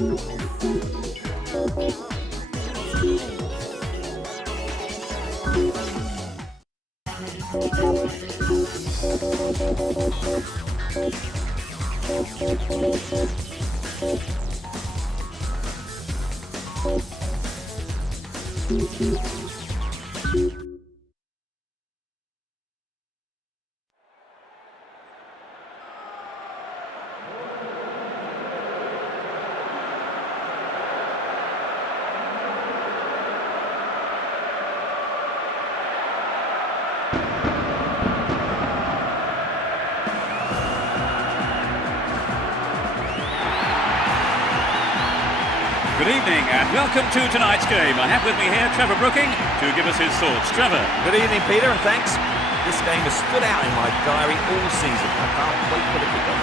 Good evening and welcome to tonight's game. I have with me here Trevor Brooking to give us his thoughts. Trevor. Good evening, Peter, and thanks. This game has stood out in my diary all season. I can't wait for the kickoff.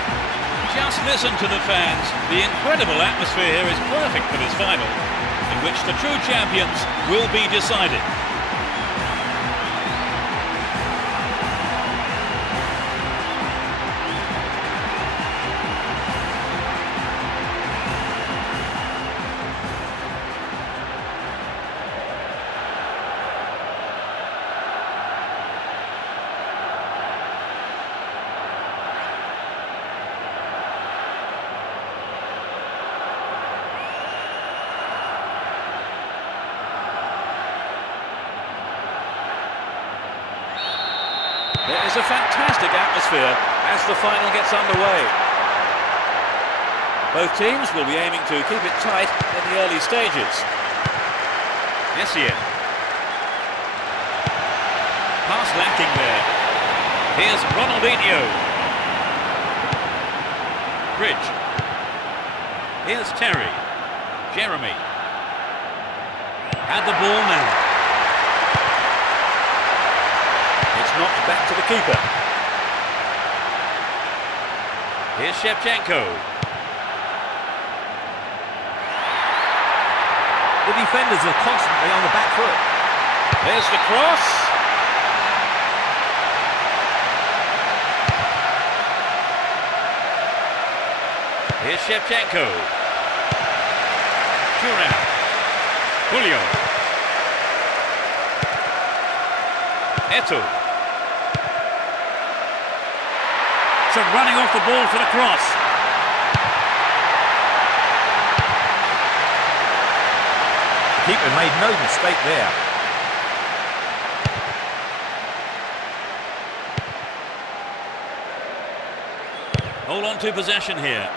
Just listen to the fans. The incredible atmosphere here is perfect for this final, in which the true champions will be decided. There is a fantastic atmosphere as the final gets underway. Both teams will be aiming to keep it tight in the early stages. Essien. Pass lacking there. Here's Ronaldinho. Bridge. Here's Terry. Jeremy. Had the ball now. Knocked back to the keeper. Here's Shevchenko. The defenders are constantly on the back foot. There's the cross. Here's Shevchenko. Thuram. Julio. Eto'o. So running off the ball for the cross. Keeper made no mistake there. Hold on to possession here.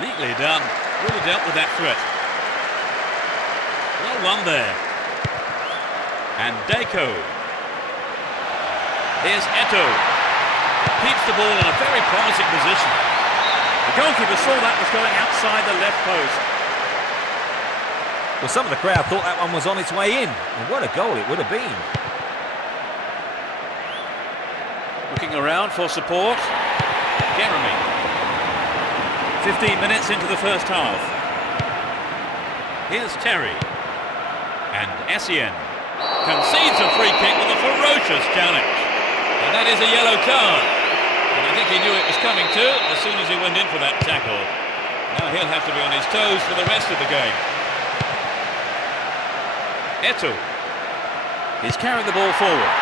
Neatly done. Really dealt with that threat. Well won there. And Deco. Here's Eto'o. Keeps the ball in a very promising position. The goalkeeper saw that was going outside the left post. Well, some of the crowd thought that one was on its way in. And what a goal it would have been. Looking around for support. Jeremy. 15 minutes into the first half. Here's Terry. And Essien concedes a free kick with a ferocious challenge. And that is a yellow card. And I think he knew it was coming too as soon as he went in for that tackle. Now he'll have to be on his toes for the rest of the game. Eto'o. He's carrying the ball forward.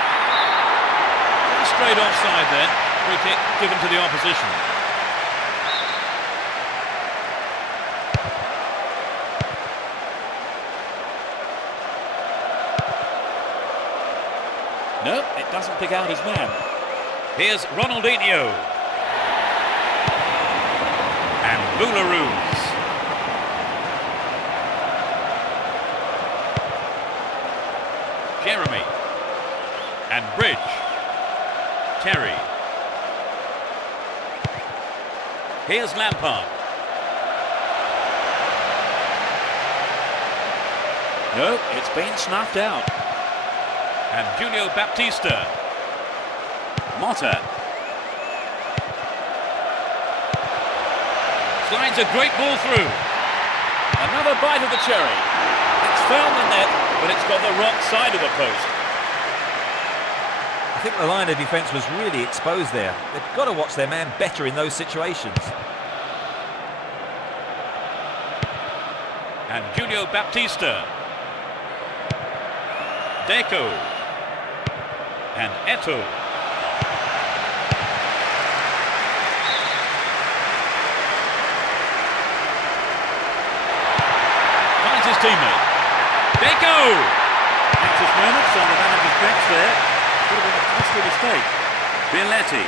Straight offside then. Free kick given to the opposition. No, it doesn't pick out his man. Here's Ronaldinho. And Boularus. Jeremy. And Bridge. Terry. Here's Lampard. No, it's been snuffed out. And Julio Baptista. Motta. Slides a great ball through. Another bite of the cherry. It's found the net, but it's got the wrong side of the post. I think the line of defence was really exposed there. They've got to watch their man better in those situations. And Julio Baptista. Deco. And Eto'o. Finds his teammate. Deco! Anxious moments on the manager's bench there. Could have been a costly mistake. Bialetti.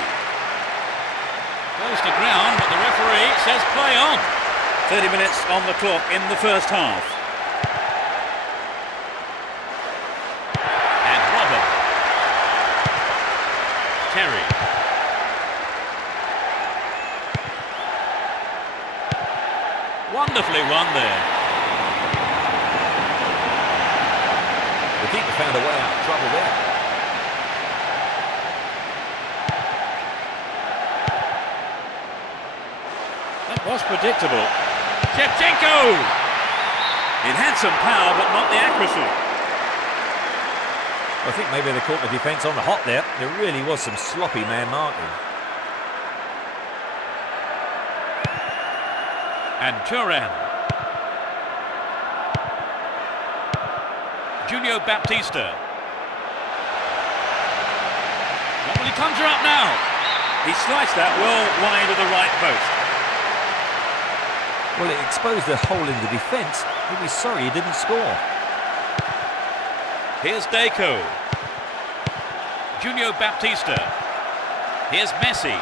Goes to ground, but the referee says play on. 30 minutes on the clock in the first half. And Robin. Terry. Wonderfully won there. The keeper found a way out of trouble there. That was predictable. Shevchenko! It had some power, but not the accuracy. I think maybe they caught the defence on the hop there. There really was some sloppy man marking. And Turan. Julio Baptista. What will he conjure up now? He sliced that well wide of the right post. Well, it exposed a hole in the defence. He'll be sorry he didn't score. Here's Deco. Julio Baptista. Here's Messi.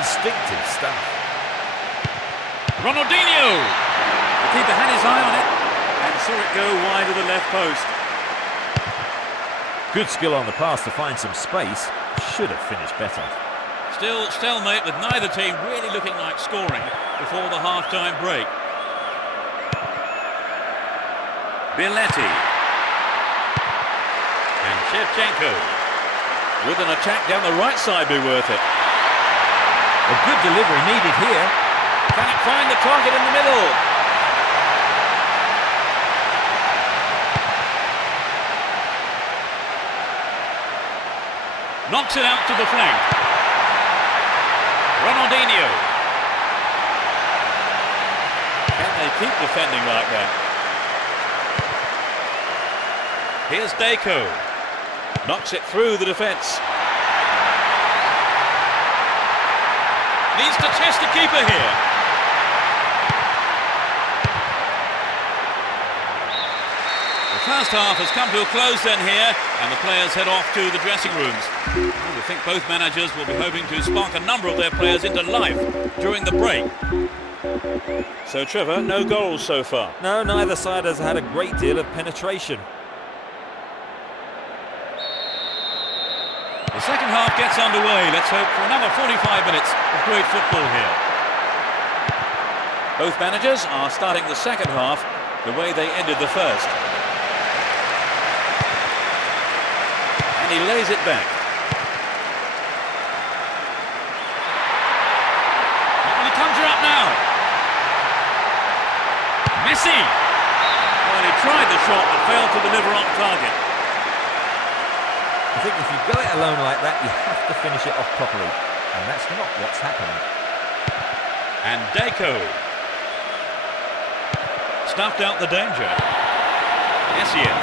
Instinctive stuff. Ronaldinho. The keeper had his eye on it and saw it go wide of the left post. Good skill on the pass to find some space. Should have finished better. Still stalemate with neither team really looking like scoring before the half-time break. Bialetti. And Shevchenko. With an attack down the right side be worth it. A good delivery needed here. Can it find the target in the middle? Knocks it out to the flank. Ronaldinho. Can they keep defending like that? Here's Deco. Knocks it through the defence. Needs to test the keeper here. The first half has come to a close then here, and the players head off to the dressing rooms. We think both managers will be hoping to spark a number of their players into life during the break. So, Trevor, no goals so far. No, neither side has had a great deal of penetration. The second half gets underway. Let's hope for another 45 minutes of great football here. Both managers are starting the second half the way they ended the first. And he lays it back. What will he conjure up now? Messi! Well, he tried the shot but failed to deliver on target. I think if you go it alone like that, you have to finish it off properly. And that's not what's happened. And Deco. Snuffed out the danger. Essien.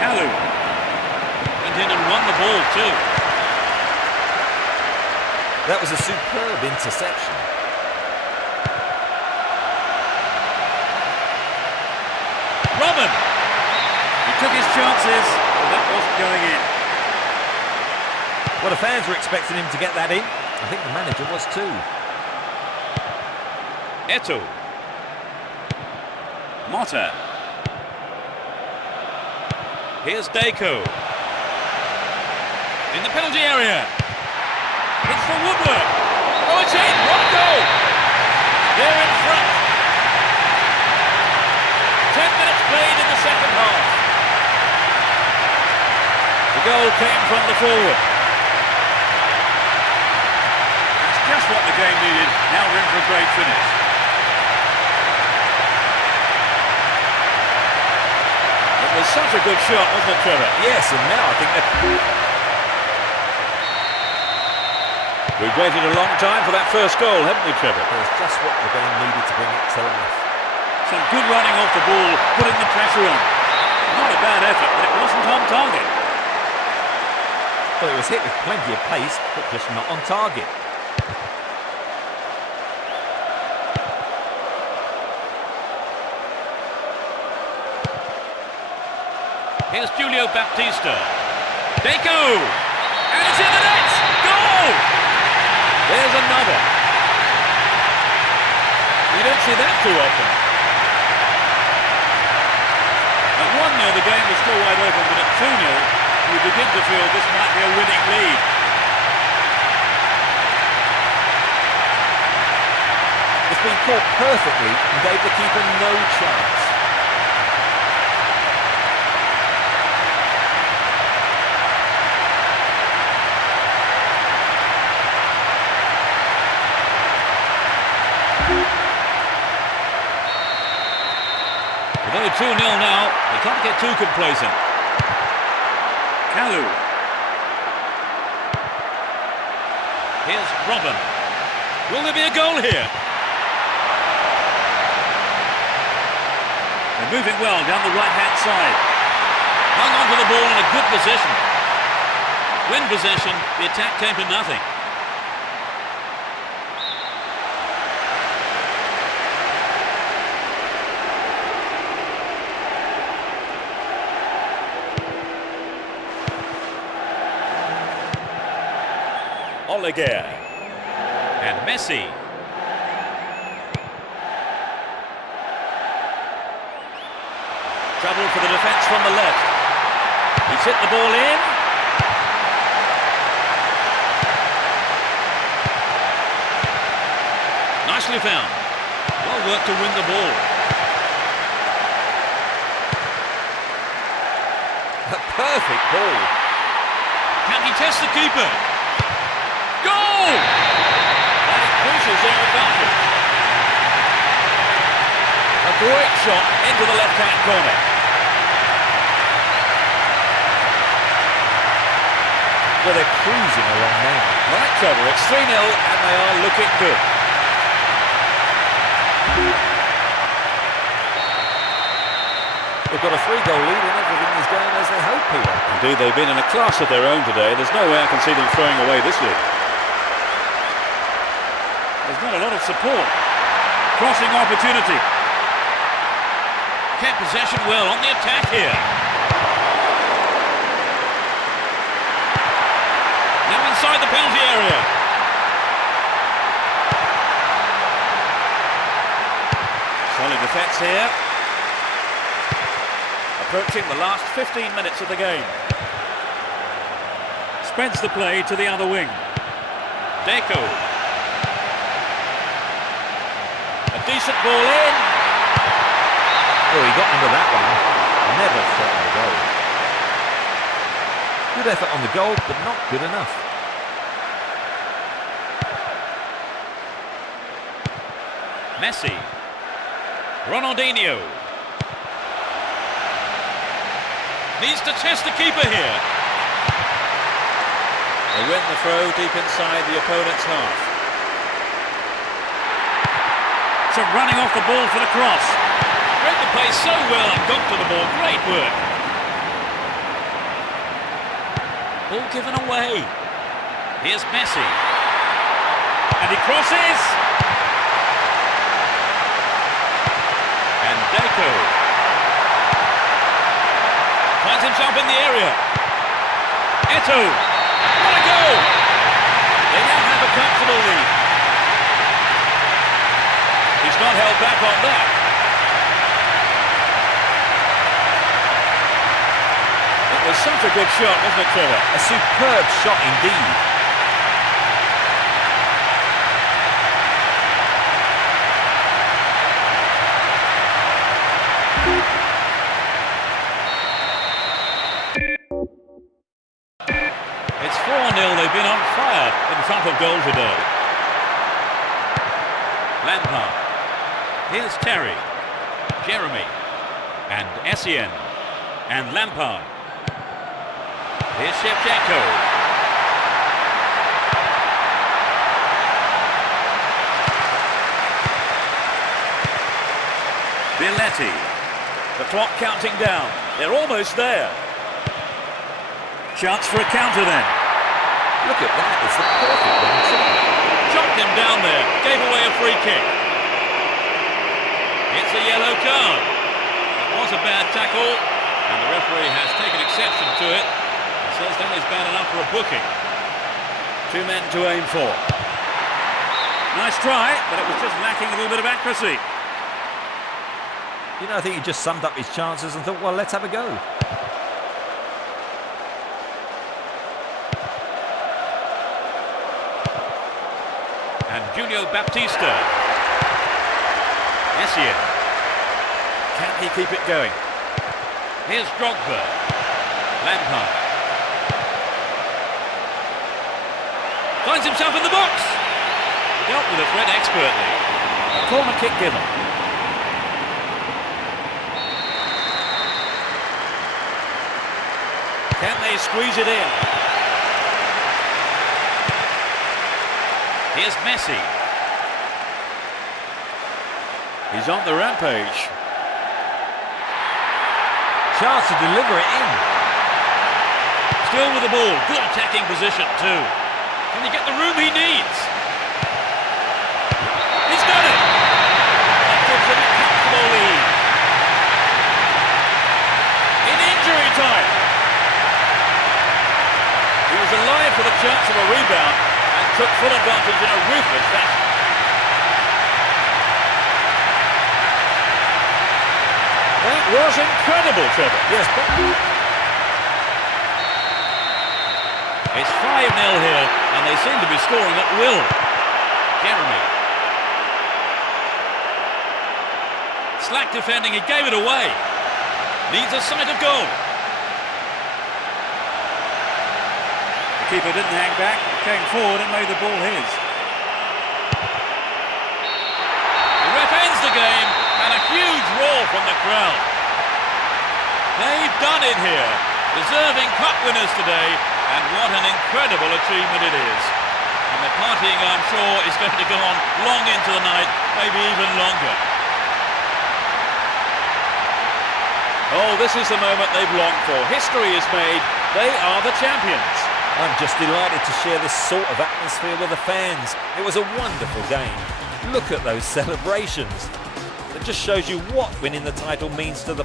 Kalu. Went in and won the ball too. That was a superb interception. Robin! He took his chances, but that wasn't going in. Well, the fans were expecting him to get that in. I think the manager was too. Eto'o. Motta. Here's Deco. In the penalty area. It's for Woodward. Oh, it's in! What a goal! They're in front. 10 minutes played in the second half. The goal came from the forward. That's just what the game needed. Now we're in for a great finish. It was such a good shot, wasn't it, Trevor? Yes, and now I think that... We've waited a long time for that first goal, haven't we, Trevor? It's just what the game needed to bring it to life. Some good running off the ball, putting the pressure on. Not a bad effort, but it wasn't on target. Well, it was hit with plenty of pace, but just not on target. Here's Julio Baptista. Deco! And it's in the net! Goal! There's another. You don't see that too often. At 1-0 the game was still wide open, but at 2-0 you begin to feel this might be a winning lead. It's been caught perfectly and gave the keeper no chance. With only 2-0 now, they can't get too complacent. Kalu. Here's Robin. Will there be a goal here? They're moving well down the right-hand side. Hung on to the ball in a good position. When possession, the attack came to nothing. Oleguer. And Messi. Trouble for the defence from the left. He's hit the ball in. Nicely found. Well worked to win the ball. A perfect ball. Can he test the keeper? Goal! And it pushes their advantage. A great shot into the left-hand corner. Well, they're cruising along now. Right, Trevor, it's 3-0 and they are looking good. They've got a 3-goal lead and everything is going as they hope, Peter. Indeed, they've been in a class of their own today. There's no way I can see them throwing away this lead. There's not a lot of support. Crossing opportunity. Kept possession well on the attack here. Now inside the penalty area. Solid defence here. Approaching the last 15 minutes of the game. Spreads the play to the other wing. Deco. A decent ball in. Oh, he got under that one. Never shot on the goal. Good effort on the goal, but not good enough. Messi. Ronaldinho. Needs to test the keeper here. They win the throw deep inside the opponent's half. Some running off the ball for the cross. Read the play so well and got to the ball. Great work. Ball given away. Here's Messi. And he crosses. And Deco finds himself in the area. Eto'o. What a goal! They now have a comfortable lead. He's not held back on that. It was such a good shot, wasn't it, Trevor? A superb shot indeed. It's 4-0. They've been on fire in front of goal today. Lampard. Here's Terry. Jeremy. And Essien. And Lampard. Here's Shevchenko. Penalty. The clock counting down. They're almost there. Chance for a counter then. Look at that, it's the perfect one too. Chopped him down there, gave away a free kick. It's a yellow card. That was a bad tackle, and the referee has taken exception to it. He says that is bad enough for a booking. 2 men to aim for. Nice try, but it was just lacking a little bit of accuracy. You know, I think he just summed up his chances and thought, well, let's have a go. And Julio Baptista. Essien. Can he keep it going? Here's Drogba. Lampard. Finds himself in the box. Dealt with the threat expertly. A corner kick given. Can they squeeze it in? Here's Messi. He's on the rampage. Chance to deliver it in. Still with the ball. Good attacking position too. Can he get the room he needs? He's done it! That gives him a comfortable lead. In injury time. He was alive for the chance of a rebound and took full advantage in a ruthless fashion. That was incredible, Trevor. Yes, but It's 5-0 here, and they seem to be scoring at will. Jeremy. Slack defending, he gave it away. Needs a sight of goal. The keeper didn't hang back, came forward and made the ball his. The ref ends the game, and a huge roar from the crowd. They've done it here. Deserving cup winners today, and what an incredible achievement it is. And the partying, I'm sure, is going to go on long into the night, maybe even longer. Oh, this is the moment they've longed for. History is made. They are the champions. I'm just delighted to share this sort of atmosphere with the fans. It was a wonderful game. Look at those celebrations. It just shows you what winning the title means to the...